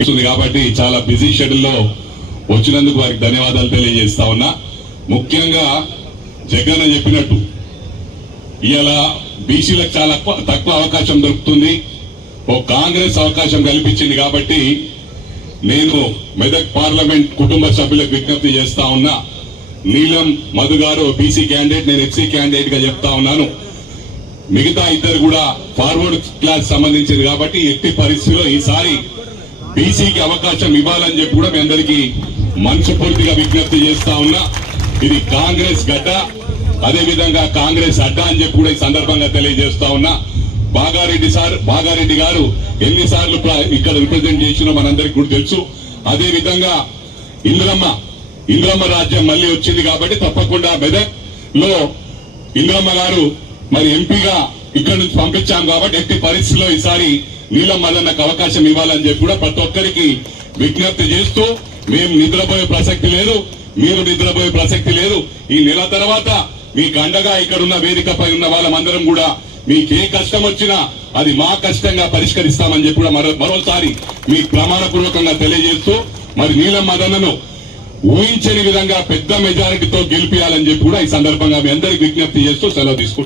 ఇస్తుంది కాబట్టి చాలా బిజీ షెడ్యూల్లో వచ్చినందుకు వారికి ధన్యవాదాలు తెలియజేస్తా ఉన్నా. ముఖ్యంగా జగన్ చెప్పినట్టు ఇలా బీసీలకు చాలా తక్కువ- తక్కువ అవకాశం దొరుకుతుంది. ఓ కాంగ్రెస్ అవకాశం కల్పించింది కాబట్టి నేను మెదక్ పార్లమెంట్ కుటుంబ సభ్యులకు విజ్ఞప్తి చేస్తా ఉన్నా. నీలం మధు గారు బీసీ క్యాండిడేట్ నేను ఎస్సీ క్యాండిడేట్గా చెప్తా ఉన్నాను. మిగతా ఇద్దరు కూడా ఫార్వర్డ్ క్లాస్ సంబంధించింది కాబట్టి ఎట్టి పరిస్థితిలో ఈసారి బీసీకి అవకాశం ఇవ్వాలని చెప్పి కూడా మీ అందరికీ మనస్ఫూర్తిగా విజ్ఞప్తి చేస్తా ఉన్నా. ఇది కాంగ్రెస్ గడ్డ అదేవిధంగా కాంగ్రెస్ అడ్డ అని చెప్పి కూడా ఈ సందర్భంగా తెలియజేస్తా ఉన్నా. బాగారెడ్డి సార్ బాగారెడ్డి గారు ఎన్నిసార్లు ఇక్కడ రిప్రజెంట్ చేసినో మనందరికి కూడా తెలుసు. అదే విధంగా ఇంద్రమ్మ ఇంద్రమ్మ రాజ్యం మళ్ళీ వచ్చింది కాబట్టి తప్పకుండా మెదక్లో ఇంద్రమ్మ గారు మరి ఎంపీగా ఇక్కడ నుంచి పంపించాం కాబట్టి ఎట్టి పరిస్థితిలో ఈసారి నీలం మల్లన్నకు అవకాశం ఇవ్వాలని చెప్పి కూడా ప్రతి ఒక్కరికి విజ్ఞప్తి చేస్తూ మేము నిద్రపోయే ప్రసక్తి లేదు మీరు నిద్రపోయే ప్రసక్తి లేదు. ఈ నెల తర్వాత మీకు అండగా ఇక్కడ ఉన్న వేదికపై ఉన్న వాళ్ళమందరం కూడా మీకు ఏ కష్టం వచ్చినా అది మా కష్టంగా పరిష్కరిస్తామని చెప్పి కూడా మరో మరోసారి మీకు ప్రమాణపూర్వకంగా తెలియజేస్తూ మరి నీలం మదనను ఊహించని విధంగా పెద్ద మెజారిటీతో గెలిపియాలని చెప్పి కూడా ఈ సందర్భంగా మీ అందరికి విజ్ఞప్తి చేస్తూ సెలవు తీసుకుంటాం